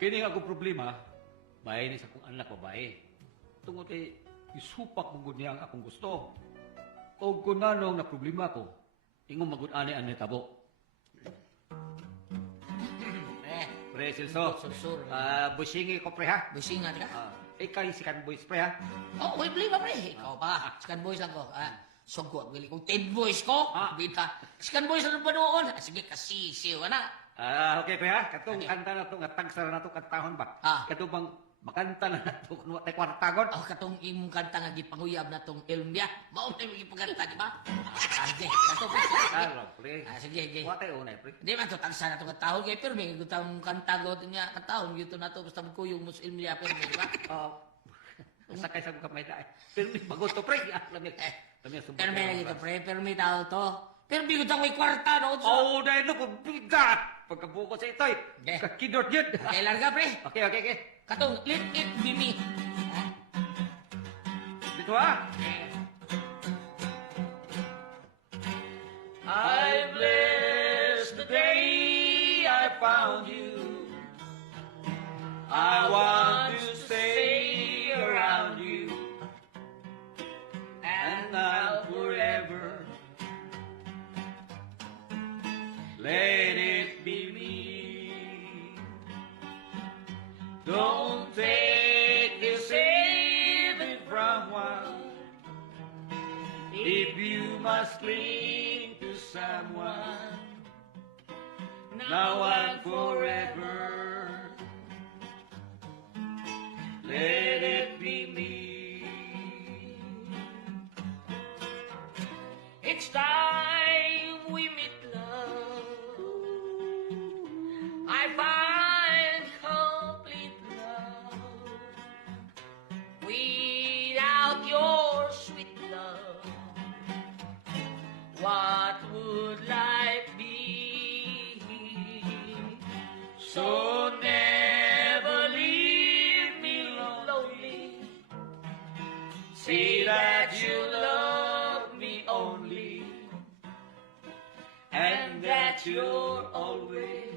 Kini nga akong problema, bahay ni sa akong anak babae. Tungod kay isupak mo gud niya ang akong gusto. O kung nanong na problema ko, ingong magud-ani ang tabo. Pre, Silso. Sursur. Busingi ko pre ha. Busing nga ka. Ikay si Boys pre ha. Oh, may problema pre. Ikaw ba? Scan boys lang ko. Sugod, gali kong 10 boys ko. Bita. Scan boys lang ba noon? Sige, kasisiw na. Okay pre ha. Katong kanta na to, nga tagsara na to, kantahon ba? Katong bang makanta na na to, kung watay kwartagon. Oh, katong imong kanta nga gipanguyab na tong Elmia. Mao na yung ipagkanta, di ba? Sige, kato pre. Pre. Sige, sige. Watay unay pre. Di man to tagsa na to katahon kay Permi. Gutang kanta go niya katahon gyud na to basta magkuyog mo sa Elmia Permi, di ba? Sakay sa kamay na. Pero may bagot to pre. Lamig. Permi lagi to pre, Permi tao to. Permi gutang may kwarta no. Oh, dahil no, bigat. Pagkabuko sa ito'y. Kakidot yun. Okay, larga pre. Okay. Katong let it be me. Dito ha. I bless the day I found you. I want to stay around you. And now forever. Let it be me. Don't take this saving from one. If you must cling to someone, now and forever, let it be me. Each time we meet love, I find complete love. Without your sweet love, what would life be? So never leave me lonely. Say that you love me only, and that you're always.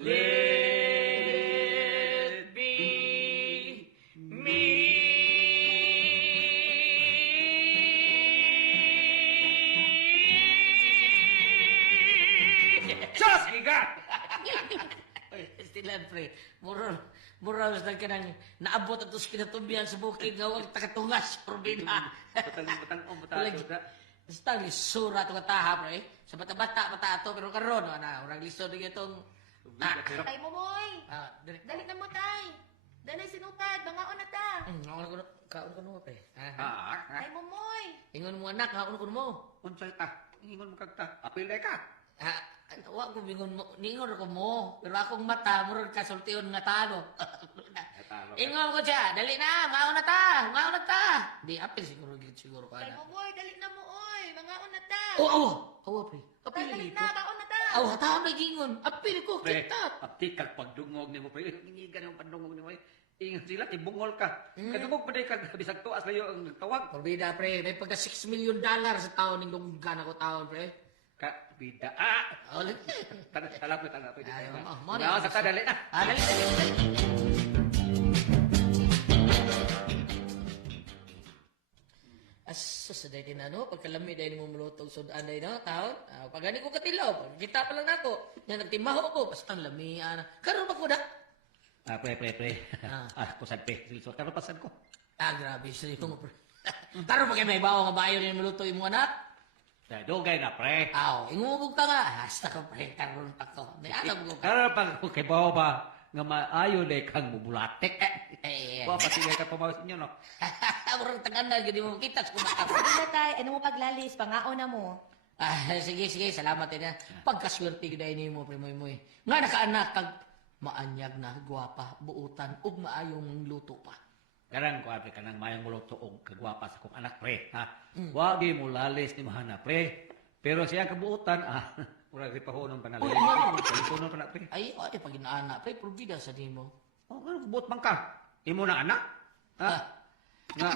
Let it be me. Diyos, igat! Stilan pre, mura sa ka nang naabot at tos kinatubihan sa bukid nga huwag takatungas, probina. Butang. Basta lisura ito kataha pre, sa bata-bata ato, pero karon na, urang lisod na itong... Tay mo, moy. Dali Dali na mo, tay. Danay sinutad, bangaon na ta. Kaon ko mo pre. Tay mo, moy. Ingon mo anak, kaon ko mo. Unsay ta? Ingon mo kagta. Apil ka. Wa ko bingon mo, ningon ko mo. Pero akong mata, murag kasultiyon nga talo. Ingon ko siya, dali na, maon na ta. Di, apil siguro ka Tay na. mo, moy. Dali na mo, oy. Bangaon na ta. Oo, pre. Tay, Apil dali ko. na, baon na ta. Hataon na gingon. Apil ko, Pre, kita. apti kag pagdungog ni mo, pre. Ingigan ang pandungog ni mo. Ingat sila, ibungol ka. Kadungog pa kag bisag tuas layo ang tawag. Porbida, pre. May pagka $6 million sa taon ng dunggan ako taon, pre. Ka, bida. Ulit. Talap. Ayaw, Sa kadali na. Dali. Asus, day din ano, pagkalami day mo mulutog sudan day no, taon. Pag gani ko katilaw, kita pa lang nako. Nya nagtimaho ko, basta ang lamian. Karon ba ko da? Pre. Kusad pre. Silso, karon pasan ko. Grabe sa iyo mo, pre. Karon pa kay may bawo nga bayo ni muluto imong anak. Dugay na, pre. Ingubog ka nga. Hasta ka, pre. Karon pa ko. Alam ko ka. Karon pag kay bawo ba nga maayo le kang mubulatek. Wa pasigay ka pamawas inyo no. Murang tagan na, hindi mo makita sa kumaka. Dali na, tay. Ano mo paglalis? Bangaon na mo. Sige, salamat din. Pagkaswerte gina ini mo, primoy. Nga nakaanak kag maanyag na, gwapa, buutan, ug maayong luto pa. Karang ko ate kanang mayang muluto og kagwapa sa kong anak pre, ha. Wagi mo lalis ni mahana pre. Pero siyang kabuutan, murag ripahonon pa na Uy, lalis. Ripahonon pa na pre. Ay, pag inaana, pre, probida sa nimo. Ano kabuot man ka? Imo na anak? Nga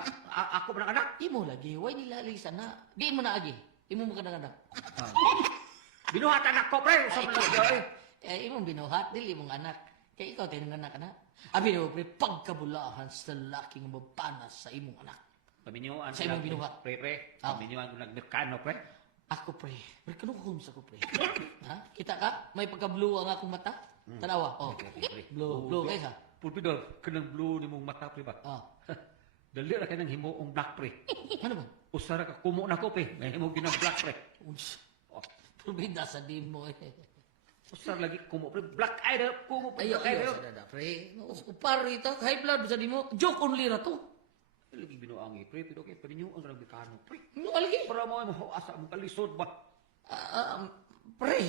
ako ba ng anak? Imo lagi, way nila alisa na. Di mo na agi. Imo mo ka ng anak. Binuhat anak ko pre, sa mga Kaya imong binuhat, dili imong anak. Kaya ikaw tayo ng anak, anak. Abi na, pre, pagkabulahan sa lalaking mapanas sa imong anak. Paminyoan Sa imong binuhat. Pre. Ah. Paminyoan ko nagmerkano, pre. Ako, pre. Pre, kanukahom sa ko, pre. Ha? Kita ka? May pagka-blue ang akong mata? Tanawa, oh. Okay, pre. Blue, kaysa? Pulpidor, kanang blue ni mong mata, pre ba? Ah. Dali ra ka ng himuong black, pre. Ano ba? Usara ka kumo na ko, pre. May himong ginang black, pre. Uns. Probida sa di mo, eh. Usara lagi kumo, pre. Black eye na, kumo, pre. Ayo, Black eye ayo, na. sa dada, pre. Upar ito, high blood sa di mo. Joke only ra to. Lagi binuang, pre. Pero kay paminyoan ka ng merkano, pre. Ano alagi? Para mo ay mahuasa mong kalisod ba? Pre.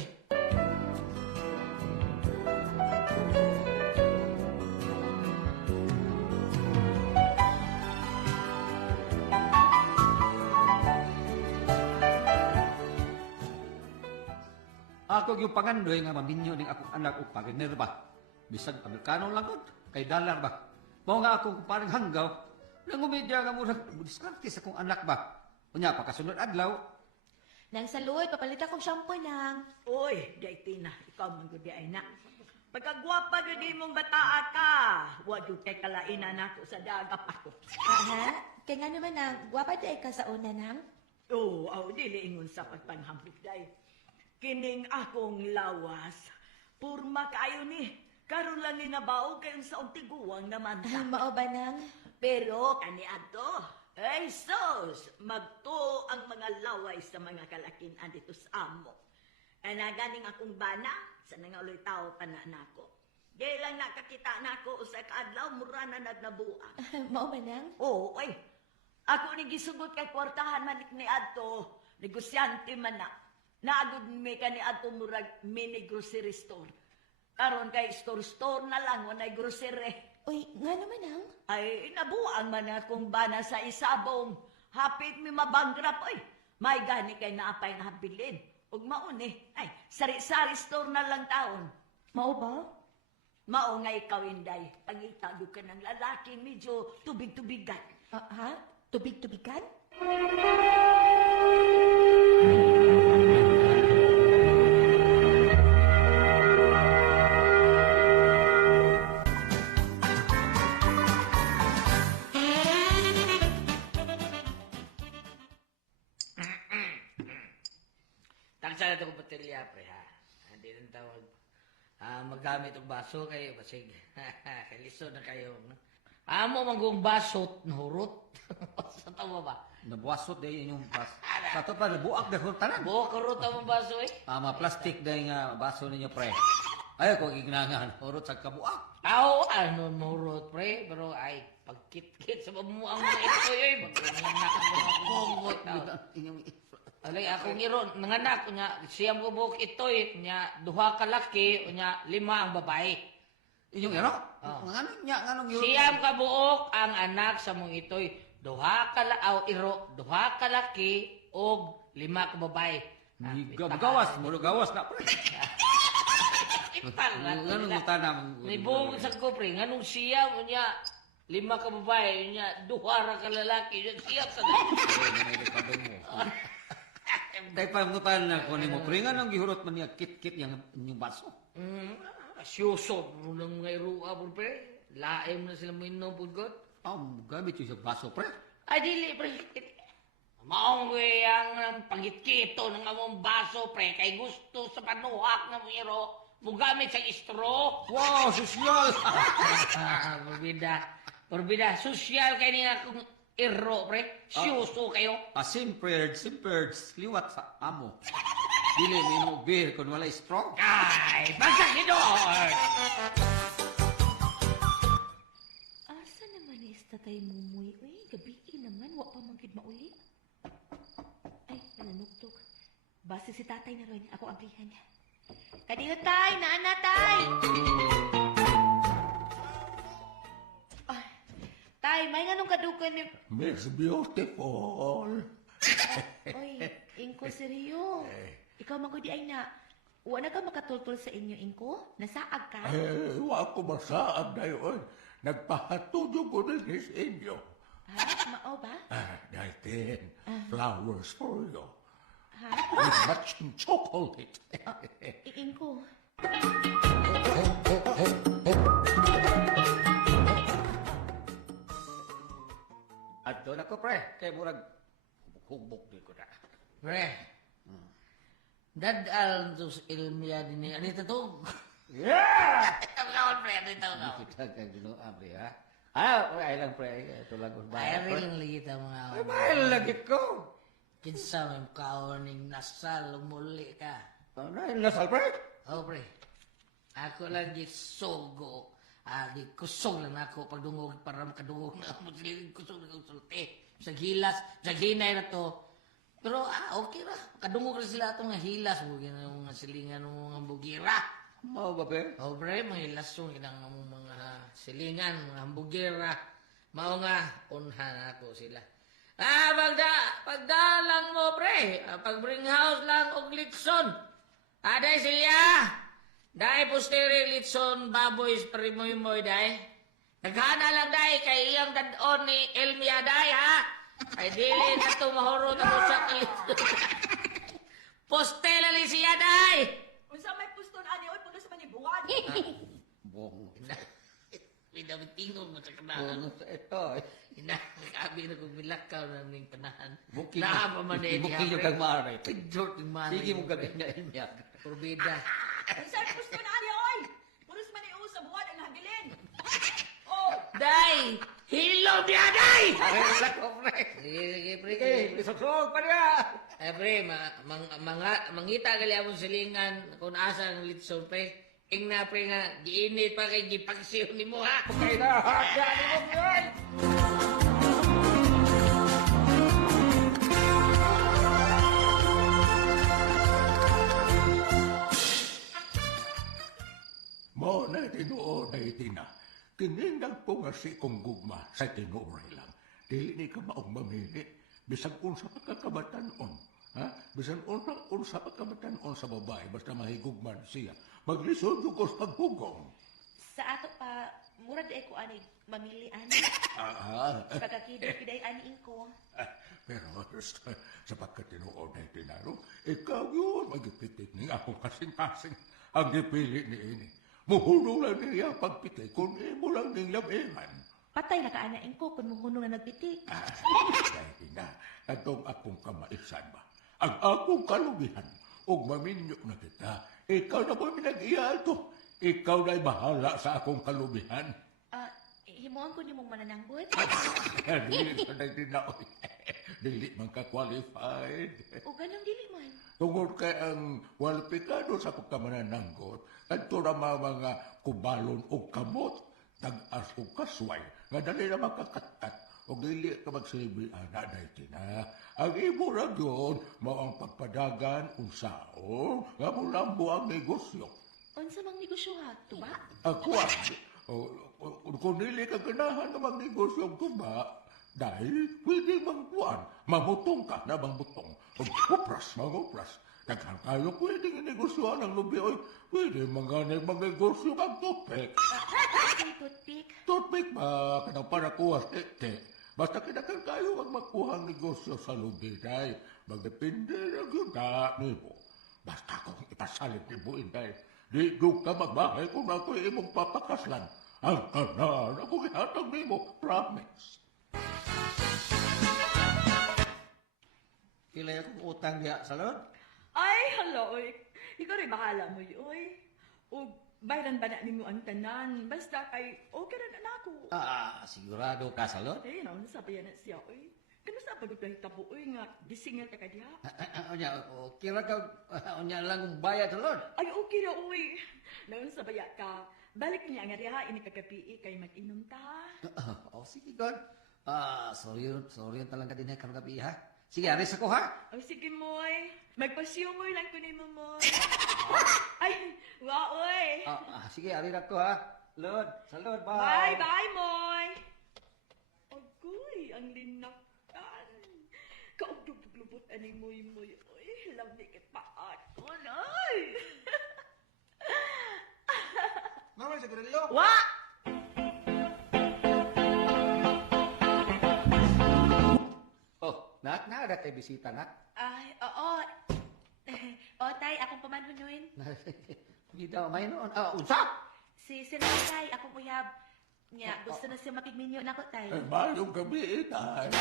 Ako yung pangandoy nga maminyo ning akong anak o partner ba? Bisag Amerikano lang gud, kay dollar ba? Mao nga akong parang hanggaw, nangumedya nga murag diskarte sa akong anak ba? Unya pa kasunod adlaw, Nang saluoy, papalita kong shampoo nang. Uy, Daitina, ikaw man gudi ay na. Pagkagwapa gudi mong bataa ka, wag yung kay kalainan nato sa dagap ako. Aha, kaya nga naman nang, gwapa di ay ka sa una nang. Oo, dili ingon sa pagpanghambog day. Kining akong lawas, purma kayo ni. Karon lang ni nabaw kayong sa untiguwang naman ta. Mao ba nang? Pero kani adto, ay sus, magto ang mga laway sa mga kalakin dito sa amo. Ganing akong bana, sa nangauloy tao pa na nako. Di lang nakakita nako sa kaadlaw, mura na nagnabuang. Mao ba nang? Oo, ay. Ako ni gisugot kay kwartahan manik ni adto, negosyante man na. Naagod mi kani adto murag mini grocery store. Karon kay store na lang wanay grocery. Uy, nga naman nang? Ay, nabuang man akong bana sa isabong. Hapit mi mabangrap, oy. May gani kay naapay na habilin. Ug mauni, ay, sari-sari store na lang taon. Mao ba? Mao nga ikaw, Inday. Pangitago ka ng lalaki, medyo tubig-tubigan. Ha? Tubig-tubigan? Taksa na ito kong baterya, pre, ha? Hindi rin tawag. Magamit ang baso kayo, basig. Kaliso na kayo. Amo manggong baso, nahurot. Sa tawa ba? nabuwasot day inyong bas. Sa to pa buak da tanan. Buo karot ang baso, eh. Ama plastic day nga baso ninyo, pre. Ay ko gignangan, urot sa kabuak. Tao, ano nahurot, pre. Pero ay, pagkit-kit sa mamuang mga ito, eh. Magkananak ang mga kongot. Inyong Alay, akong iron, nanganak, unya, siyam ko buhok ito, eh. Unya, duha ka laki, unya, 5 ang babae. inyong ero. Ah. Nganong yun. Siyam ka buok ang anak sa mong ito'y duha ka iro, duha ka laki, og 5 ka babae. Gawas, mulo gawas na, pre. Ital na. Nganong utanang. Nibong sa ko, pre, nganong siyam, unya, 5 ka babae, unya, duha ra ka lalaki, unya, siyam sa Dahil pa yung na ko ni mo, pre, nganong gihurot man niya kit-kit yung baso. Siyusod mo ng mga irua, pre. Laim na sila mo inom, pudgot. Gamit yung sa baso, pre. Ay, dili, pre. Maong ang pangit-kito ng among baso, pre. Kay gusto sa panuhak ng iro, mugamit sa istro. Wow, sosyal! Porbida, sosyal kayo niya akong iro, pre. Siyuso kayo. Simpered, liwat sa amo. Dili, minong beer kung wala strong. Ay, bagsak ni Dor! Asa naman ni tatay Mumoy? Uy, gabi naman, wa pa mangkid mauli. Ay, nanuktok. Basta si tatay na rin, ako ang prihan niya. Kanino tay? Naana tay! Ah, tay, may nga nung kadukan ni... Miss Beautiful. Oy, Inko, seryo. Ikaw magudi ay na, wala ka makatultol sa inyo, Inko? Nasaag ka? Wa ko masaad na yun. Nagpahatudyo ko na sa inyo. Ha? Mao ba? Daitin, flowers for you. Ha? With much chocolate. Inko, At doon ako, pre. Kaya murag hubok din ko na. Pre. Dadal to sa ilmiya din ni Anita to. Yeah! Kawan pre, Anita to. Kita kang ginoa, pre, ha? Ah, pre, ay lang, pre. Ito lang kung Ay, bayan, pre. rin lagi ta mga Ay, mahal lagi ko. Kinsa may kaoning nasal, umuli ka. Ano yung nasal, pre? Oh, pre. Ako lang di sogo. Di kusog lang ako pagdungog para makadungog na ako. Kusog na konsulti. Sa hilas, sa hinay na to. Pero okay ra. Kadungog na sila itong hilas. Bugin na mga silingan ng mga bugira. Mau ba, pre? Oh, pre, mga hilasong kinang mga silingan, mga bugira. Mao nga, unhan ako sila. Pagdalang mo, pre. Pag-bring house lang og litson. Aday silya. Dai posteri litson baboy primoy-moy dai. Naghana lang dai kay iyang dadon ni Elmia dai ha. Ay dili na to mahurot ako sa litson. Postela li siya dai. Unsa may puston ani oy puno sa manibuan. Bong. Pinabitingog mo sa kanahan. Bong sa ito. Inakabi na kong milakaw na ning panahan. Buki Naapa man eh. Buki yung kang maaray. Pidjort yung mana. Sige mo gagawin na Elmia. Purbida. Unsa may puston ani oy? Puno sa maniuo sa buwan ang habilin. Oh, Day! Hilom niya, Day! Aray lang ko, pre. Sige, pre. Sige, isusunod pa niya. Pre, mangita gali among silingan kung asa ang litson, pre. Ing na, pre, nga, giinit pa kay gipagsiyo ni mo, ha? Okay na, hagda ni mo, pre. Mo na tinuod na itina. Kinindag po nga si kong gugma sa tinuoray lang. Dili ni ka maong mamili. Bisag unsa pa kakabatanon. Ha? Bisan unsa pa kakabatanon sa babae. Basta mahigugman siya. Maglisod yung ko sa paghugong. Sa ato pa, murad ay ko ani, mamili ani. Pagkakiday ani ko. Pero sa pagkatinuod na itinaro, ikaw yun magipitik ni akong kasing-kasing. Ang gipili ni ini. Muhulong lang niya pagpitik kung imo lang ning labihan. Patay na kaanain ko kung muhunong na nagpitik. Dahil na, atong akong kamaisan ba? Ang akong kalubihan, ug maminyo na kita, ikaw na po minag-iyal to. Ikaw na'y bahala sa akong kalubihan. Himuan ko niyo mong manananggot. Dili ka na dinaoy. Dili man ka qualified. O ganang dili man. Tungod kay ang walpikado sa pagkamanananggot, at ito na mga kubalon o kamot, tag-as o kasway, nga dali na makakatat, o dili ka magsilbi, naday tina. Ang imo na yun, mao ang pagpadagan, unsao, nga mulambo ang negosyo. Unsa mang negosyo ha, tuba? Ako kung dili ka ganahan na magnegosyo ang tuba, dahil pwede mangkuan, mamutong ka na mangutong, mangupras. Daghan kayo pwede inegosyoan ang lubi, oy, pwede magnegosyo kang toothpick. Ay, toothpick. Toothpick ba, kanang parakuwas, basta kinakang kayo ang magkuhang negosyo sa lubi, dahil magdepende na yun na nimo. Basta kung ipasalit ni Buin, dahil di ka magbahay kung ako'y imong papakaslan. Ang kanan, ako kihatag nimo, promise. Kilay akong utang diya sa lod. ay hala oy. Ikaw rin bahala mo oy. O bayran ba na nimo ang tanan? Basta kay okay ra na ako. Sigurado ka sa lod? Eh, naon sabi na siya oy. Kanusta pagod ka hitabo oy nga gisingil ka kadiha? Onya, kira ka, onya lang kung bayad sa lod. Ay okay ra oy. Naon sa baya ka? Balik niya nga diha ini kagabi kay mag-inom ta. Sige, God. Sorry yun talaga din karong gabi, ha? Sige, aris ako, ha? O sige moy. Magpa-humor lang ko nimo moy. Ay, wa oy. Sige, aris ako, ha? Lod, sa lod, Bye, bye, moy. Agoy, ang linakan. Kaugdubog-lubot ani moy-moy. Oy, lamig kay paat ko, noy. Naman sa grillo. Wa! Nada tayo bisita, nak. Ay, oo. O, tay, akong pamanunuin. Bida, may noon. Usap! Si Sinaw tay, akong uyab. Nya, gusto na siya makigminyo na ko tay. Mayong gabi, tay.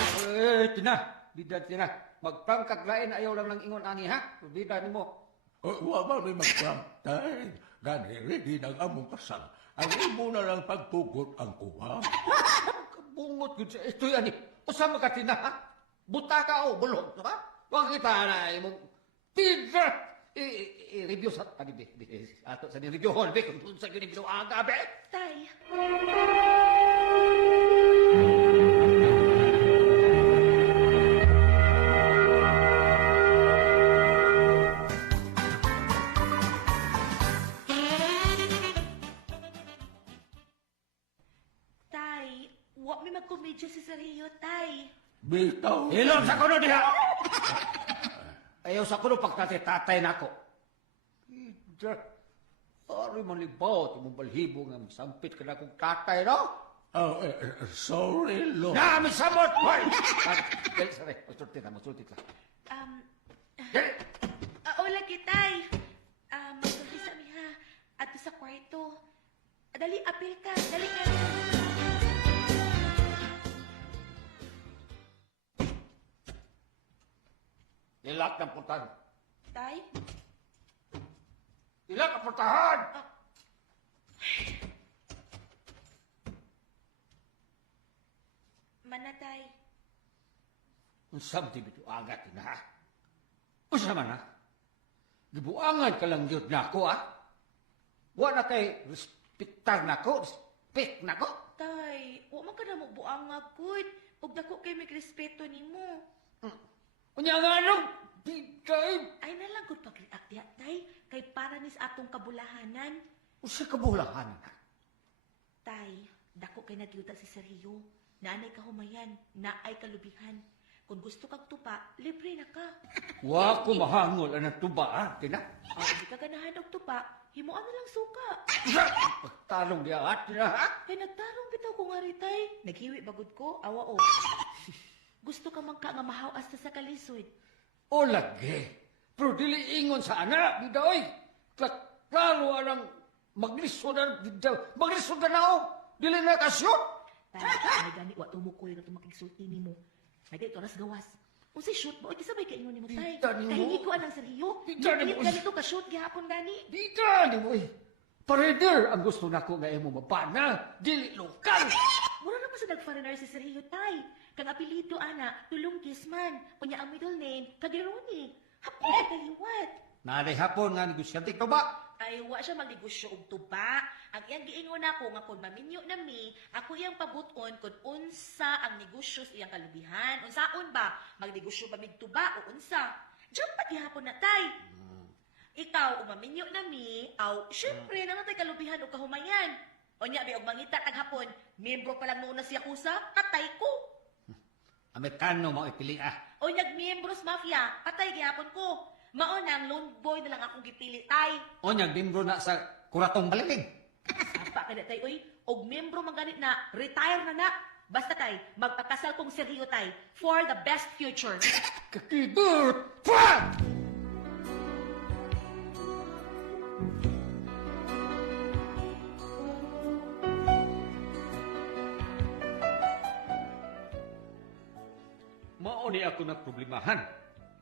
Tina. Bida, Tina. Magprangkag lain ayaw lang ng ingon ani, ha? Bida ni mo. Wa ba may magpram, tay? Gani, ready ng among kasal. Ang imo na lang pagtugot ang kuha. Kabungot yun sa ito yan, eh. Usama ka, Tina, ha? Buta ka o bulog, ba? Huwag kita na imong Tina! I-review sa ato sa ni-review hall, be, kung sa yun yung aga, be. Tay, tay, wa may magkomedya si Sergio, tay. Bitaw. Hilong sa kuno diha! Ayaw sa kuno pagtatay na ako. Ida, ari man libaw, timong balhibo nga sampit ka na kong tatay, no? Sorry, Lord. Na, may samot! Hoy! Dali, sorry. Masulti ka. Dali! Wala kitay. Magsulti sa miha. Ato sa kwarto. Dali, apil ka. Dali ka. Ilak ng puntahan. Tay? Ilak ang puntahan! Manatay. Unsam di bito agat na, ha? Unsa man, ha? Gibuangan ka lang yun na ako, ha? Wala kay respektar na ko, respect na ko. Tay, wa man ka na mo buang nga good. Ug dako kay may respeto nimo. Kunya nga nung, bigay. Ay nalang gud pag-react diha, tay. Kay para nis atong kabulahanan. Unsa ka bulahan, ha? Tay, dako kay nagyuta si Sergio. Naanay kahumayan, naay kalubihan. Kung gusto kag tupa, libre na ka. Wa ko mahangol ang tuba, ha? Tina? O, hindi ka ganahan og tupa, himuan na lang suka. Pagtalong diya, ha? Tina, ha? Kay nagtarong bitaw ko nga rin, tay. Naghiwi bagod ko, awa o. Gusto ka man ka nga mahawas na sa kalisod. O lagi. Pero dili ingon sa anak, bidaw, klaro arang maglisod na, bidaw. Maglisod na ako. Dili na kasyon. Tay, may gani, wa tumukoy na tumakigsulti ni mo. May ganito oras gawas. Kung si shoot mo, iti sabay ka ingon ni mo, tay. Tita ni mo. Kahingi ko anang Sergio. Tita ni mo. Ganito ka shoot, gihapon gani. Bida ni mo, eh. Pareder ang gusto nako nga imo mabana. Dili lokal. Mura naman sa nag-foreigner si Sergio, tay. Kang apelido, ana, tulong kisman. Unya ang middle name, Kagironi. Hapon na kaliwat. Naday hapon nga negosyante to ba? Ay, wa siya magnegosyo og tuba. Ang iyang giingon ako nga kung maminyo na mi, ako iyang pabuton kung unsa ang negosyo sa iyang kalubihan. Unsaon ba? Magnegosyo ba mig tuba o unsa? Diyan pa gihapon na tay. Ikaw, umaminyo na mi, aw, syempre naman tay kalubihan o kahumayan. O niya, og mangita tag hapon, miyembro pa lang noon na siya kusa, patay ko. Amerikano mo ipili, ah. O nagmiyembro sa mafia, patay gihapon ko. Maunang lone boy na lang akong gipili tay. O nagbimbro na sa kuratong baliling. Sapa ka na tay, uy. Og membro man ganit na, retire na na. Basta tay, magpakasal kong Sergio tay for the best future. Kakidot! Fuck! Mao ni ako na problemahan.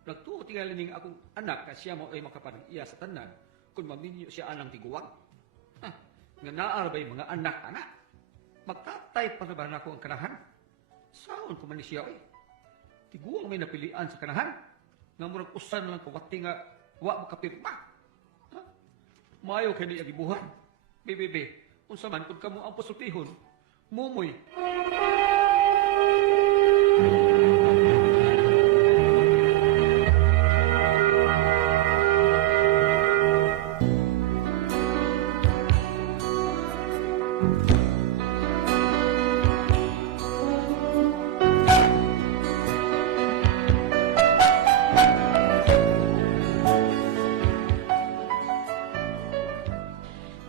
Nagtuo tingali ning akong anak ka siya mo ay makapanag-iya sa tanan kung maminyo siya anang tiguwang. Ha, nga naar ba'y mga anak-anak? Magtatay pa na ba na ako ang kanahan? Saan ko man ni siya, eh? Tiguwang may napilian sa kanahan. Nga murag usan lang kawati nga wa makapirma. Ha? Mayo kay niya gibuhan. Bebe, unsa man kung kamo ang pasultihon, mumoy.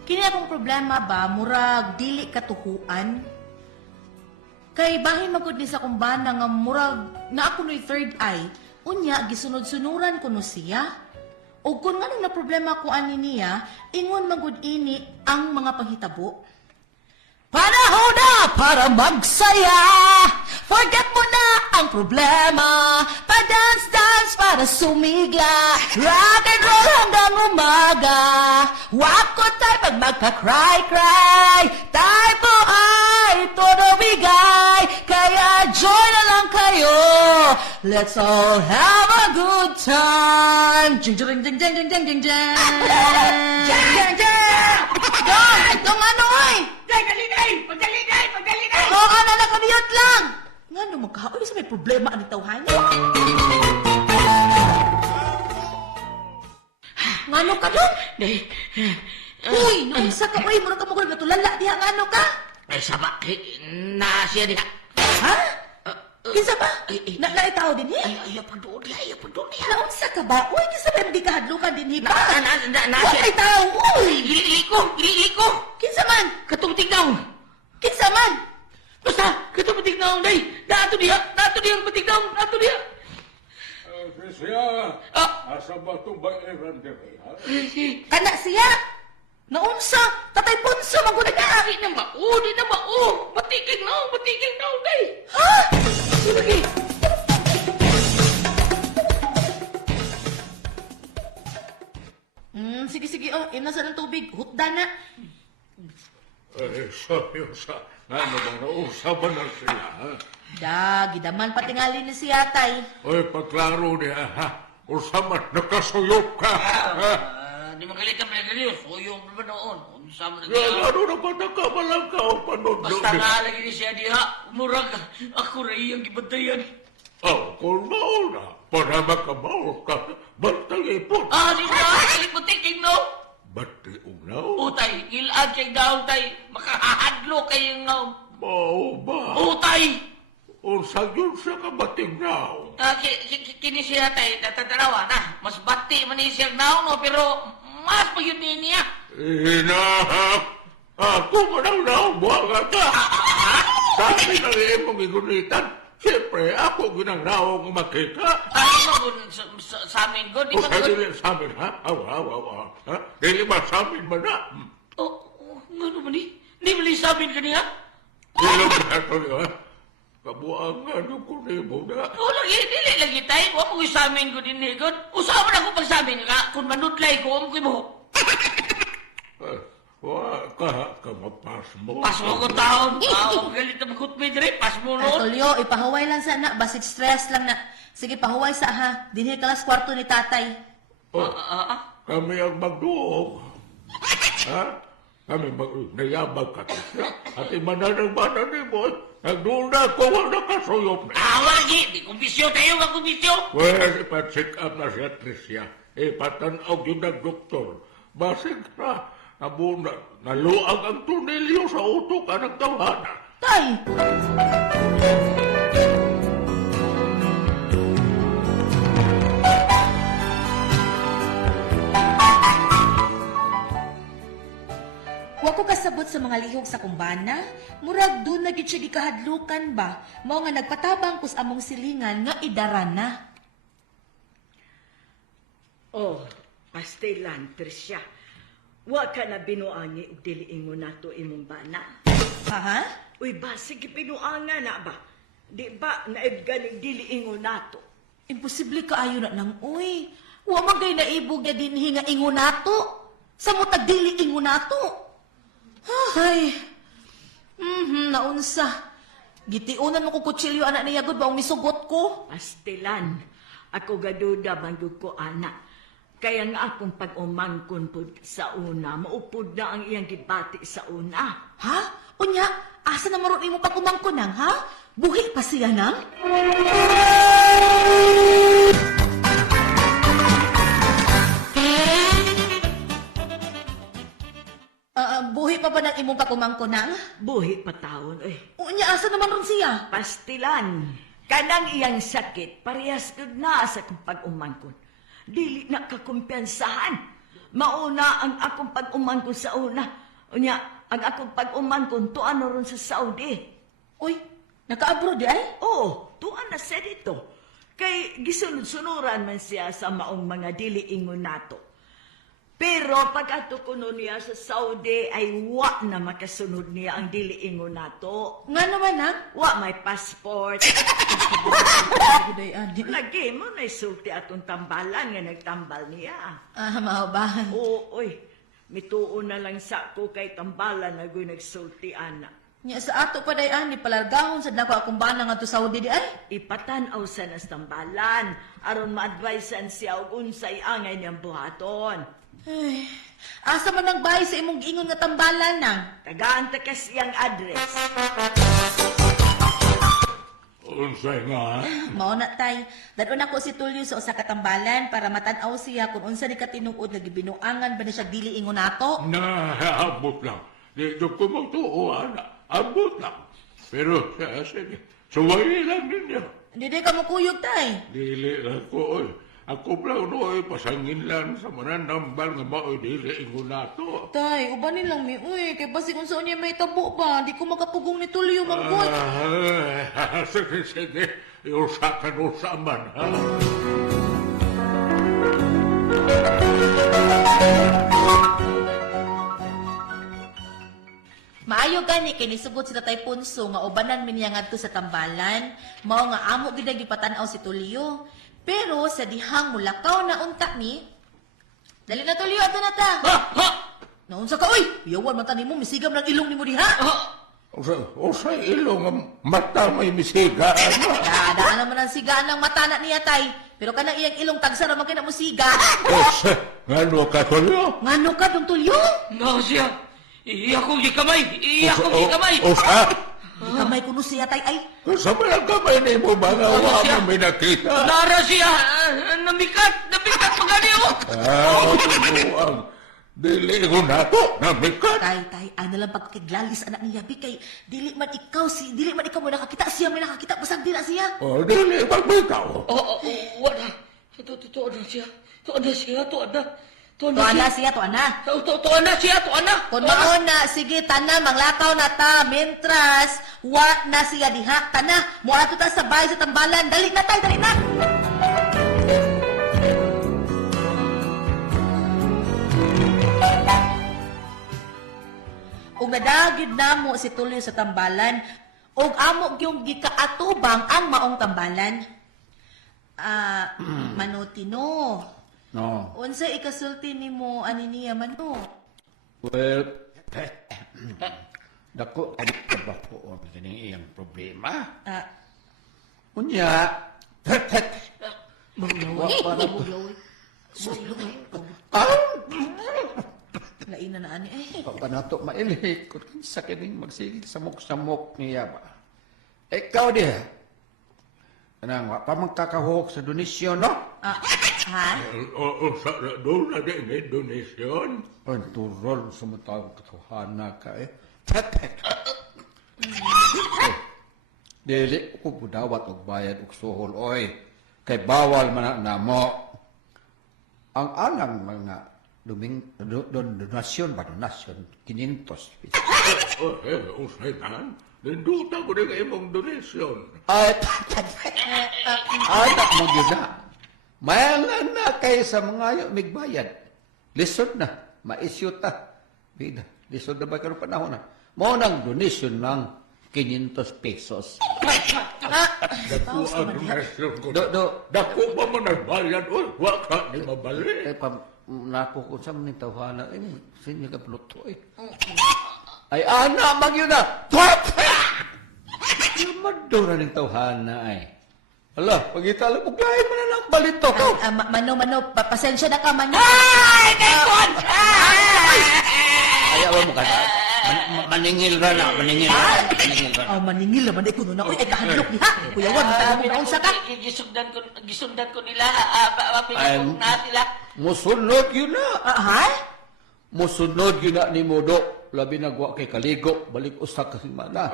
Kini akong problema ba, murag dili katuhuan? Kay bahin magud ni sa kumbana nga murag na ako no'y third eye, unya gisunod-sunuran ko no siya. O kung nga na problema ko ani niya, ingon magud ini ang mga panghitabo. Panahon na para magsaya. Forget mo na ang problema. Pa-dance-dance para sumigla. Rock and roll hanggang umaga. Wako tayo pag magka-cry-cry. Tayo po ay todo bigay. Kaya join na lang kayo. Let's all have a good time. Jing jing jing jing jing jing jing jing. Jing jing jing. Dong ano oy? Pagdalinay! Oo, na nakamiyot lang. Nga no, magkaoy sa may problema ang tawhan. Nga no ka dong? Day, Uy, naunsa ka, uy, murag ka mo nga tulala diha, nga no ka? ay saba, na siya diha. Ha? Kinsa ba? Naitaw din Ay, hi? ayaw pa doon diha. Naunsa ka ba? Uy, kinsa ba hindi ka hadlukan din hi Na pa? siya. Wala tao, uy! Gili ko. Kinsa man? Katong tignaw. Kinsa man? Basta, katong tignaw, day. Nato diha, matignaw, nato diha. Siya, Ah, asa ba itong bayaran diri, ha? Kana siya? Naunsa? Tatay Ponso, maguna niya! di na mao. Matiging na, day. Ha? Sige. Sige. Oh, inasan ng tubig. Hutda na. Ay, sayo sa, ano ba, nausaban na sila, ha? Gidaman patingali ni siya, tay. Oy, paklaro niya, ha? Usaman, nakasuyop ka, ha? Di magalit ka pala ganyan. Suyong naman noon. Sama na Yan, diha. ano na ba nakabalang ka o panood Basta nga lagi ni siya diha. Murag, ako rin yung gibantayan. Oh, kung mauna, para makabaw ka, bantang ipon. Di na, galit mo tiging, no? Bati unaw, Utay, ilaan kay daon tay. Makahahadlo kayong naon. mao ba? Utay! Unsa yun sa kabating naw? Kini siya tay, tatarawa na. Mas bati man ni siya naon, no? Pero mas pa yun niya. Inahak! Ako man ang naubuanga ka! Sabi na imong igunitan, siyempre ako ginangnaw ang makita. Ay, magun sa amin ko. Di O ba sa magun... dili sa amin, ha? Ha? Dili ba sa amin ba na? Nga naman ni? Di ba li sa amin kaniya? Dili ba ito niya? Kabuangan ko ni mo na. Lagi, dili lagi tayo. Huwag mo sa amin ko din ni God. Usapan ako pag sa amin ka. Kung manudlay ko, huwag ko mo. Ka mapas mo. Pas mo ko taon. Galit na magut may dire. Pas mo noon. Tulyo, ipahuway lang sana. Basit stress lang na. Sige, pahuway sa ha. Dinhi kalas kwarto ni tatay. Kami ang magduog. Ha? Kami nayabag ka siya. At imananang-manan ni mo. Nagduog na ako, wala kasuyop na. Lagi. Di kumbisyo tayo, nga kumbisyo. Well, ipacheck up na siya, Tricia. Ipatanaw yun ng doktor. Basig na, naluag ang tunelyo sa utok ka ng tawanan. Tay! Wa ko kasabot sa mga lihok sa kumbana, murag doon na gid siya gikahadlukan ba, mao nga nagpatabang kus among silingan nga idara na. Oh, pastilan, Tricia. Wa ka na binuangi ug diliingon nato imong bana. Ha? Uy, ba, sige pinuanga na ba? Di ba, naibganig diliingon nato? Imposible kaayo na nang uy. Wa man gay naibog ya dinhi nga ingon nato. Sa mo tagdili ingon nato. Ay. Naunsa. Gitiunan mo ko kutsilyo anak niya gud ba misugot ko. Pastilan, ako gaduda manggug ko anak. Kaya nga akong pag-umangkon po sa una, maupod na ang iyang gibati sa una. Ha? Unya, asa na maron imo pagkumangkunang, ha? Buhi pa siya nang? Buhi pa ba ng imong pagkumangkunang? Buhi pa taon, Unya, asa naman ron siya? Pastilan, kanang iyang sakit, parehas gud na sa akong pag-umangkon. Dili na kakumpiyansahan. Mauna ang akong pag-umangkon sa una. Unya, ang akong pag-umangkon, tuano ron sa Saudi. Uy, naka-abroad di ay? Oo, tuan na siya dito. Kay gisunod-sunuran man siya sa maong mga dili ingon nato. Pero pag-ato kuno niya sa Saudi ay wa na makasunod niya ang dili ingon nato. Nga naman, ha? Wa may passport. Guday, adi. Lagi mo na isulti atong tambalan nga nagtambal niya. Mao ba? Oo, oy. Mituon na lang sa ko kay tambalan na go'y nagsulti ana. Nya sa ato pa dayan, ni palargahon sa dako akong bana nga to Saudi di ay. Ipatanaw sa nas tambalan aron ma-advisean siya og unsay angay niyang buhaton. Ay, asa man ang bahay sa imong giingon nga tambalan nang? Tagaan ta kasiyang address. Unsay nga? Mao na tay, dadon ako si Tulio sa usa ka tambalan para matan-aw siya kung unsa di ka tinuod nga gibinuangan ba na siya dili ingon nato. Abot lang. Dito ko magtuo, ana. Abot lang. Pero, sige, suwayi lang ninyo. Hindi ka mo kuyog tay. Dili lang ko, oy. Ako lang, no, pasangin lang sa mananambal nga maoy dili ingon nato. Tay, ubanin lang mi. Uy, kay basi kung saan niya may tabo ba, di ko makapugong ni Tulio manggod. Sige, usakan usaman, ha? Maayo gani kay nisugod si Tatay Punso nga ubanan mi niya ngadto sa tambalan, mao nga amo gid gipatan-aw si Tulio. Pero sa dihang mulakaw na unta ni, dali na Tulio ato na ta. Naunsa ka oy? Yawan man tanimo misigam ng ilong nimo diha. Usay ilong ang mata may misiga, ano? Daan naman ang sigaan ng mata na niya tay. Pero kanang iyang ilong tagsa ra man kay na mo siga. Ngano ka, Tulio? Ngano ka dong Tulio? No, siya. Iya ko gikamay. Iya ko gikamay. Usa? Di kamay kuno siya tay ay. Sa mga kamay ni mo, mga wa mo may nakita. Nara siya. Namikat. Namikat maganiyo. Ang dili ko nato, namikat. Tay, ay nalang pagkiglalis anak niya bi kay dili man ikaw mo nakakita siya may nakakita basag dira siya. O, dili, magbitaw. Wala. Tuwa na siya. Tuwa na siya. Tuwa na. Tuana siya, tuana. Tuwa na siya. Tuwa na. Kung maon na, sige, tana, manglakaw na ta, mentras, wa na siya diha, tana, mula to ta sa bahay sa tambalan, dali na tay, dali na! Ug nadagid namo si Tulio sa tambalan, ug amo yung gikaatubang ang maong tambalan. Manotino. No. Unsa ikasulti nimo ani niya man no? Well, dako adik ka ba ko ang kining iyang problema? Unya, Maglaw. Lain na ani eh. pa nato mailhi kung sa kining magsigig samok-samok niya ba. Ikaw diha. Kanang wa pa magkakahok sa donisyon, no? Ha? O, doon na din may donasyon. Ang turol sa matawag katuhana ka eh. Dili ko budawat og bayad og suhol, oy. Kay bawal man na mo. Ang anang mga donasyon ba? Donasyon, 500 pesos. Usay man. Ninduta ko na kayo mong donasyon. Ay, tak mo yun na. Mayangan na kayo sa mga migbayad. Lisod na. Ma-issue ta. Bida. Lisod na ba kayo panahon na? Mo nang donation ng 500 pesos. Dako ang donasyon ko. Do. Dako pa mo nagbayad. Uy, waka ni mabali. Nako ko sa mga tawhana. Ay, sinya ka pluto eh. Ay, ana, magyun na. Madura ng tawhana ay. Ala, pagitala mo, gaya mo na lang balito ko. Mano, pasensya na ka, Mano. Ay, Nekon! Ayaw mo ka. Maningil ra na, maningil ra. Maningil naman, ay kuno na. Uy, ay kahadlok niya. Kuya Juan, tayo mo naunsa ka. Gisundan ko nila. Mapili ko na sila. Musunod yun na. Ha? Musunod yun na ni Modo. Labi nagwa kay Kaligo, balik usa ka semana.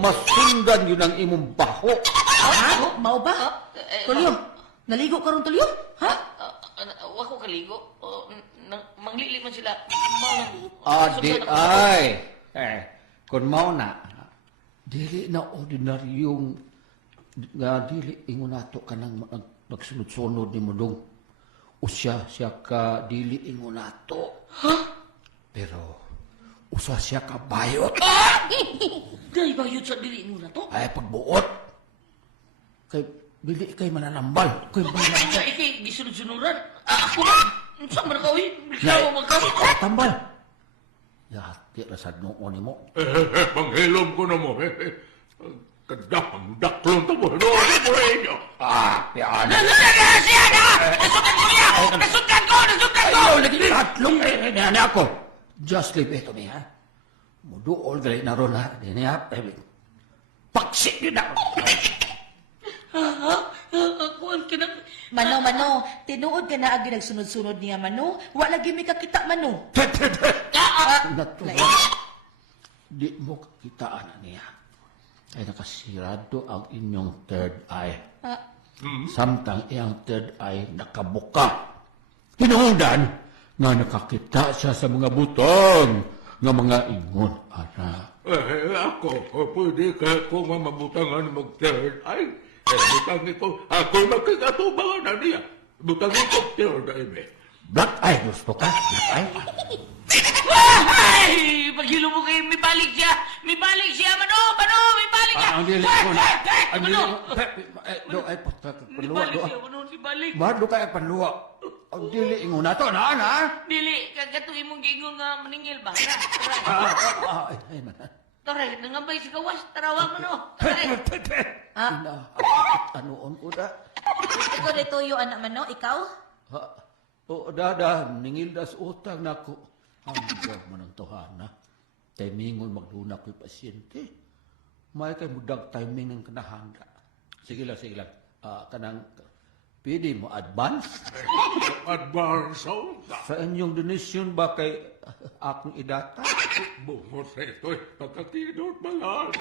Masundan yun ang imong baho. Ha? Mao ba? Tulio, naligo ka ron, Tulio? Ha? Wa ko kaligo. Manglili man sila. Adi ay. Kung mao na, dili na ordinaryong nga dili ingon nato ka nang nagsunod-sunod ni mo dong. O siya ka dili ingon nato. Pero usa siya ka bayot. Dahil bayod sa dili mo na to. Ay pagbuot. Kay dili kay mananambal. Kay bayot. Nga ikay, gisunod-sunuran. Ako na. Saan man ka, uy? Ikaw magkano. Tambal. Yati rasad noon ni mo. Panghilom ko na mo. Kadakang-daklong tamo. Noon mo inyo. Piano. Nasudan ka siya na! Nasudan ko niya! Nasudan ko! Nasudan ko! Ayaw, lagi tatlong na ako. Just leave it to me, ha? Muduol gali na ron, ha? Dini, ha? Paksik yun ako. Kuhan ka na. Mano, tinuod ka na agi nagsunod-sunod niya, Mano. Wa lagi mi kakita, Mano. Natuwa. Di mo kakitaan na niya. Ay nakasirado ang inyong third eye. Samtang iyang third eye nakabuka. Tinuudan nga nakakita siya sa mga butong nga mga ingon, ana. Ako, pwede ka ko mamabutangan mag-third eye. Butangin ko, ako makikatubangan na niya. Butangin ko, third eye, be. Black eye, gusto ka? Black eye? Ay! Paghilo mo kayo, may balik siya! May balik siya! Mano! May balik siya! Ang dili ko na. Ang dili Mano! ko. Do ay May panluwa, balik do. siya, Mano! May balik! Mahal ka ay panluwa. Ang dili ingon na to, na? Dili, kagatuin mong giingon nga maningil ba? Ay, man. Tore, nangambay sa gawas, tarawag mo no. Tore. Anoon ko da? Ikaw na tuyo, anak, Mano. Ikaw? Ha? O, dada, ningil das utang na ko. Ang gag mo ng tohana. Timingon magduna ko'y pasyente. May kay mudag timing ng kanahanda. Sige lang. Kanang, pwede mo advance? Advance Sa inyong donation ba kay akong idata? Bungos ito, pagkatinod mga.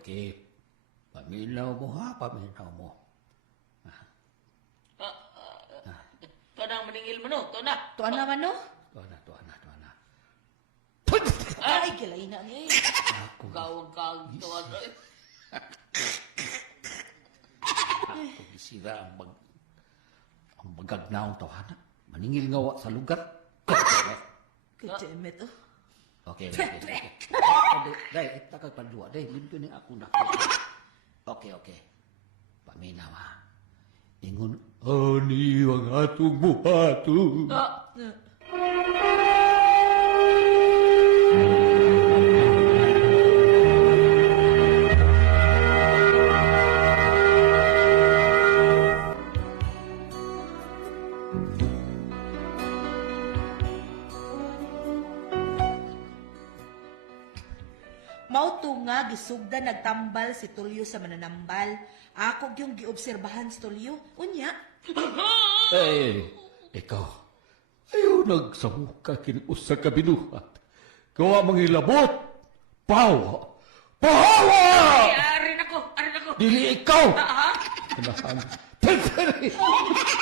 Okay. Paminaw mo ha, paminaw mo. Tanang maningil mo no, to na. Tuan na, Mano. Tuwa na. Ay, kilay na niya eh. Kawag, to na. Ako gisira ang magagnaong tawhana. Maningil nga wa sa lugar. Kajemet, oh. Okay. Dahil, ita kag pandua. Dahil, limdo ni ako na. Okay. Paminaw ha. Ingon, ani ang atong buhato. Mauto nga, gisugda nagtambal si Tulio sa mananambal. Ako yung giobserbahan si Tulio. Unya, Ikaw. Ayaw nagsamuka kinusa ka binuhat. Gawa mangilabot. Pawa. Pahawa! Arin ako. Dili ikaw. Ha? Kanahan.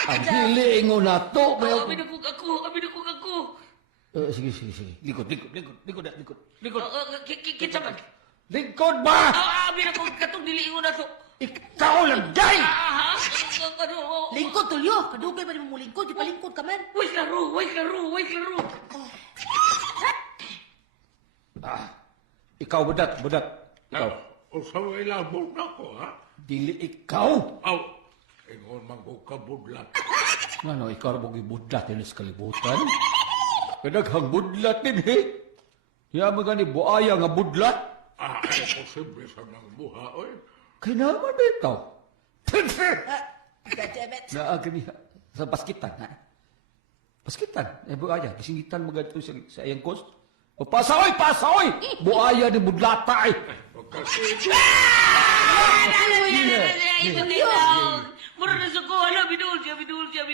Ang dili ingon na to. Abinukog ako. Sige. Likod. Kitsa man. Likod ba? Abinukog katong diliingon na to. Ikaw lang, day! Ha? lingkod Tulio. Kadugay ba ni mo lingkod? Di pa lingkod ka man. Wait laro. Ikaw, budat. Ikaw. O sa may labog na ko, ha? Dili ikaw. Aw, ingon magkabudlat. Ano, ikaw mo gibudlat din sa kalibutan? Kadaghang budlat din, he. Kaya mga ni buaya nga budlat. Ay, posible sa mga buha, oy. Kaya naman ikaw. Kajemet. Naaga niya. Sa baskitan, ha? Baskitan. Buaya. Gisingitan mga ito sa iyang coast. O, pasaoy! Buaya ni budlata, eh. Pagkasito. Mura na sa ko, bidul siya. Bidul siya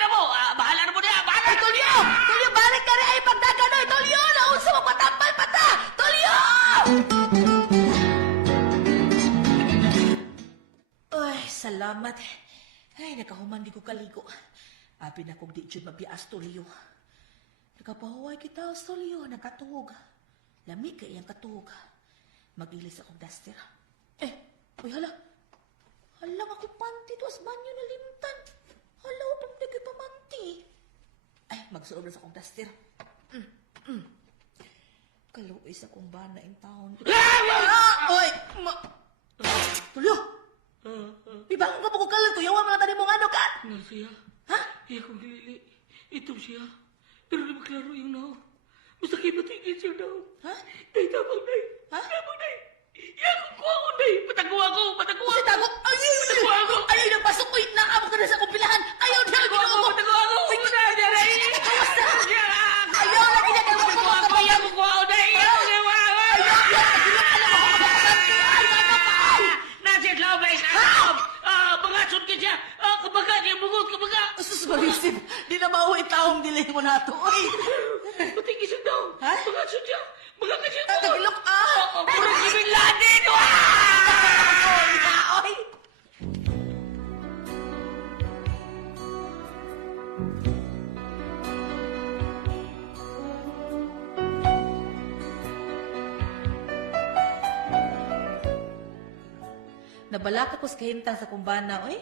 na mo. Bahala na mo niya. Bahala na Tulio, balik ka rin ay pagdaganoy. Tulio, naunsa mo patambal pata. Tulio! Ay, salamat. Ay, nakahuman di ko kaligo. Abi na kong di jud mabias, Tulio. Nakapahuway kita, Tulio. Nakatuhog. Lami ka iyang katuhog. Magilis akong duster. Uy, hala. Hala nga ako panty to as banyo na limtan. Hala, upang nagay pa manti. Ay, magsuob na sa akong duster. Kaluoy sa akong bana in town. Oy! Tulo! Ibang ka pa ko kalan to. Yawan mga tanim mong ano ka? Nga siya. Ha? Kung dili. Ito siya. Pero di maklaro yung naw. Basta kayo matigil siya daw. Ha? Day, tabang day. Ha? Tabang day. Yakong ko ako day. Patago ako. Patago Kasi ako. tago. Patago ako. Ay, nagpasok ko. Naabot ka na sa akong pilahan. Ayaw na. Patago ako. Patago ako. Una, day. Ayaw na. Ginagawa ko mga kabayan. Patago ako day. Nasit lang ba isa? Bangasot ka siya. Kabaga niya. Bungot kabaga. Sus, marisip. Di na mauwi taong dilay mo na ito. Uy! Patigis siya daw. Ha? Bangasot siya. Baga ka siya. Tagilok Puro si Bin Laden. Oy! Nabalaka ko sa kahintang sa kumbana, oy.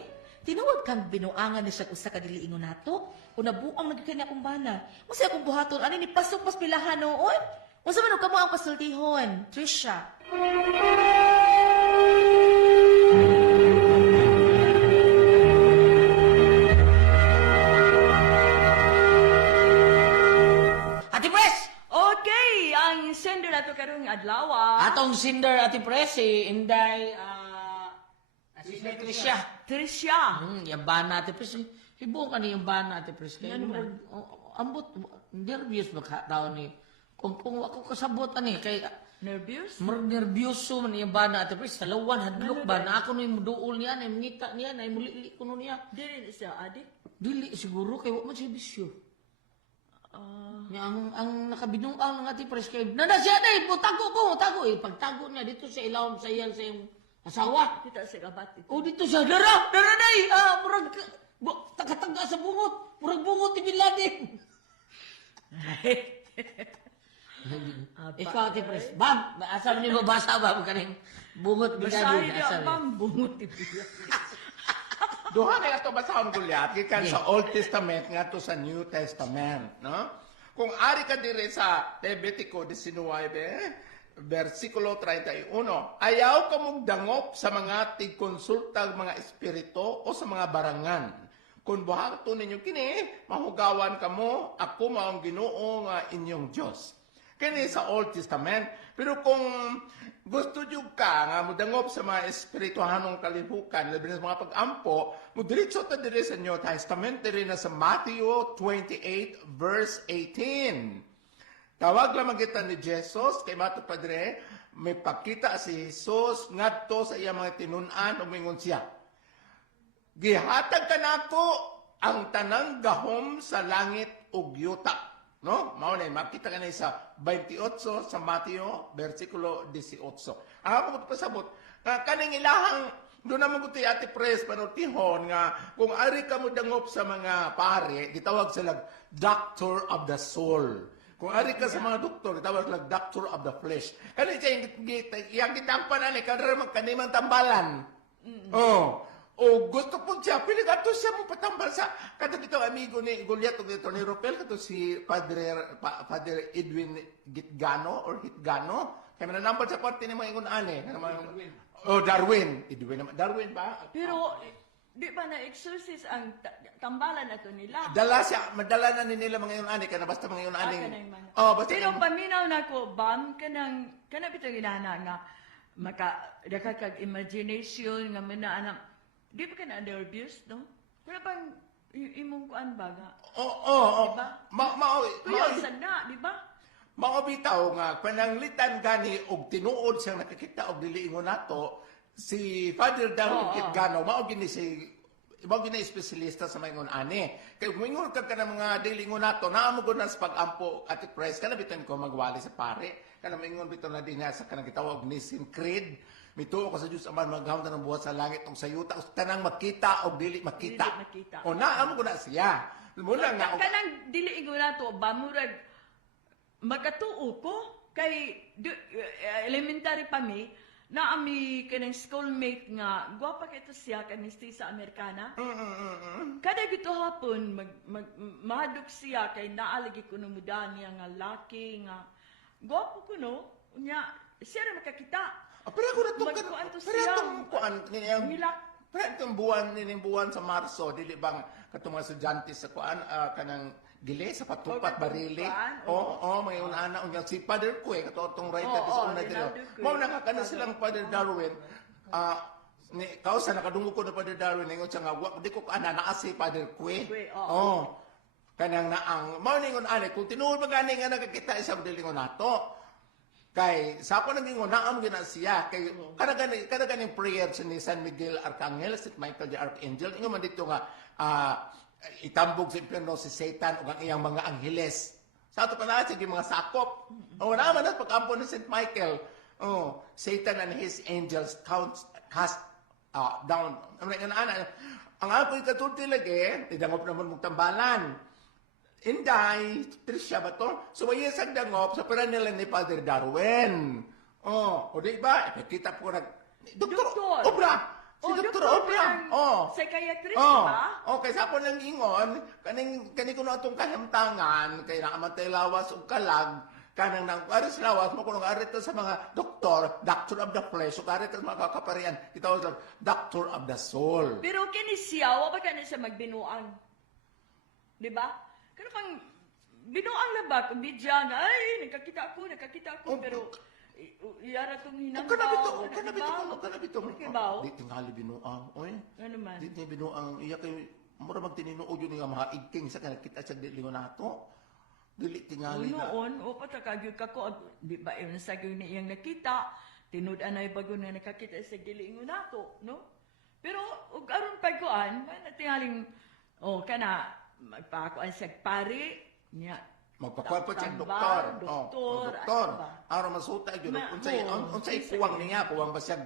Tinawag kang binuangan ni siya usa ka diliingon nato. O nabuang nagkanya akong bana. Masaya akong buhaton, ani ni pasok pas pilahan noon. Unsa man og kamo ang pasultihon? Trisha. Ate Pres! Okay, ang sender na to karong adlaw. Atong Cinder, Ate Pres, si Inday, si Tricia. Tricia. Yung bana, Ate Pres. Hibuong ka niya yung bana, Ate Pres. Kaya Yan naman, ambot, nervous ba ka tao ni, kung ako kasabot, ani, kay, Nervous? nervyoso man yung bana, Ate Pres. Talawan, hadlok ba, na ako na yung duol niya, na yung ngita niya, na yung mulili ko nun niya. Dili siya adik. Dili, siguro, kay wak man siya bisyo. Ang nakabinuang ng Ate Pres, kay, nana siya na, tago. Pagtago niya, dito sa ilawom sa iyan, sa iyong asawa. Kita sa kabat ito. O dito siya, dara day! Murag, taga sa bungot. Murag bungot ni Bin Laden. Ikaw, Ate Pres. Bam! Asam niyo mabasa ba? Kaning bungot Bin Laden. Basahin niya bang bungot ito. Duha kay ato basahon gulyat gikan sa Old Testament ngadto sa New Testament, no? Kung ari ka dire sa Levitico 19 versikulo 31, ayaw ka mong dangop sa mga tigkonsultang mga espiritu o sa mga barangan. Kung buhato ninyo kini, mahugawan kamo, ako maong Ginoo nga inyong Dios. Kini sa Old Testament. Pero kung gusto nyo ka nga mudangop sa mga espirituhanong kalibukan, labi na sa mga pag-ampo, mudiritso ta dire sa New Testament, dire na sa Matthew 28 verse 18. Tawag lamang kita ni Jesus, kay Mato Padre, may pakita si Jesus ngadto sa iya mga tinun-an, umingon siya. Gihatag ka nako ang tanang gahom sa langit ug yuta. No? Mao na makita ka na sa 28 sa Mateo versikulo 18. Ang ako pasabot, kaning ilahang doon naman ko Ate Pres panutihon nga kung ari ka mo dangop sa mga pare, gitawag sila doctor of the soul. Kung ari ka sa mga doktor, gitawag sila doctor of the flesh. Kani siya yung gitampan na ni kadra magkanimang tambalan. Oh. O gusto po siya, piligato siya mo patambal sa kato dito amigo ni Goliath o dito ni Ropel, kato si Father Edwin Gitgano or Hitgano. Kaya mananambal sa kwarti ni mga ingon ane. Darwin. Edwin naman. Darwin ba? Pero, di ba na-exorcise ang tambalan na to nila? Madala na ni nila mga ingon ane, kaya basta mga ingon ane. Kanay man. Basta Pero paminaw na ko, Bam, kanang bitong inana nga, nakakag imagination nga minaanak. Di ba ka na nervous, no? Wala bang imong kuan ba nga? Oo. Diba? Mao sana, di ba? bitaw nga pananglitan gani og tinuod siyang nakakita og diliingon nato si Father Darwin Kitgano mao gini espesyalista sa maingon ani kay mingon ka kanang mga dilingon nato naamo gud na sa pag-ampo at Pres kana biton ko magwali sa pare kana mingon biton na din sa kanang gitawag ni Sin Creed mituo ko sa Dios aman maghawon ng buhat sa langit ug sa yuta tanang makita og dili makita o naamo gud na siya muna nga kanang dili ingon nato ba murag magkatuo ko Kay elementary pa mi, na ami kanang schoolmate nga, gwapa kito siya kay sa Amerikana. Kada gito hapon, mahadok siya kay naalagi ko ng muda niya nga laki nga. Gwapo ko no, nya, siya na makakita. Pero ako na itong, Magkuan to pero siya. itong kuan, Milak. pero itong buwan sa Marso, dili bang katong mga estudyante sa kuan, kanang gili sa patupat, O, barili. kuan, Oo, may una-ana, unya si Father Kue, katong writer Oo, sa una ni dito. Father Kue. Mao nakakana silang Father Darwin, ni kausa nakadunggo ko na Father Darwin, ingon siya nga, di ko ana naa si Father Kue. Kue, oo. Oo. Kanang naang, mao ningon ani, kung tinuod ba gani nga nakakita isa madalingon nato. Kay sa ako naging naam gina siya kay kada ganing prayer sa ni San Miguel Arcangel, St. Michael the Archangel, ingon man dito nga itambog sa impyerno si Satan ug ang iyang mga angheles. Sa ato pa na sige mga sakop. O naman na pagkampo ni St. Michael. Oh, Satan and his angels cast down. Ang ako ikatulti lagi, tidangop naman mong tambalan. Inday, Tricia ba to? So, may isang dangop sa pera nila ni Father Darwin. Oh, o di ba? Kita po Doktor Obra! Si Doktor Obra! Oh. Psychiatrist Oh, ba? oh, kaysa ako nang ingon, kani ko na itong kahimtangan, kaya nakamatay lawas o kalag, kanang nang aris lawas mo kung arit sa mga doktor, doctor of the flesh, o arit sa mga kakaparian, itawag sa doctor of the soul. Pero kini siya, wa ba ka na siya magbinuang? Di ba? Kano pang binuang na ba? Kung bidya nga, ay, nakakita ako, pero iyara tong hinangbaw. Kanabito. Kibaw? Di tingali binuang, oy. Ano man? Di binuang, iya kay, mura magtininuod yun nga mga igking sa kanakita sa lingon nato. Dili tingali na. Noon, o patakagyod ka ko, di ba yun sa gyud na iyang nakita, tinud-an ay bago na nakakita sa gilingon nato, no? Pero, ug aron pagkuan, natingaling, kana, magpakuan siya pari, niya, Magpakuha po siya Tambal, doktor. doktor, ano ba? Araw masuta yun. Unsay kuwang niya, kuwang ba siya,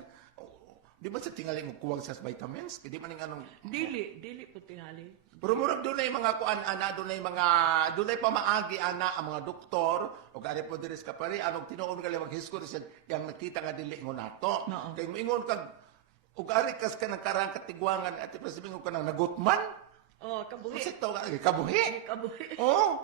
di ba sa tingaling kuwang sa vitamins? Di man yung anong, dili po tingali. pero murag doon na mga kuan ana, doon na pa maagi ana ang mga doktor o kaya po diris ka pare anong tinuon ka limang history siya yang nakita nga dili ngo nato. Oo. Kay moingon kag ug ari kas ka nang karang katigwangan at presingon ka nang nagutman. Oh, kabuhi. Kasi to ka kabuhi. Kabuhi. Oh.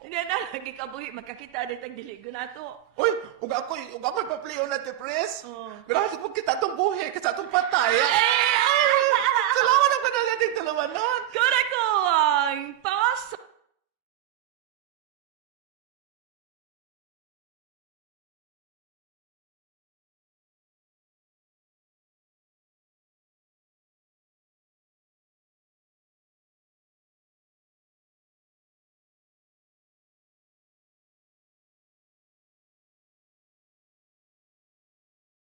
Hindi na, lagi kabuhi, makakita din tag dili nato. Uy, ug ako'y papliyo na ti pres. Oo. Grabe po kita tong buhi kasi atong patay. Salamat ang kanala ding dalawa nun. Correct ko ang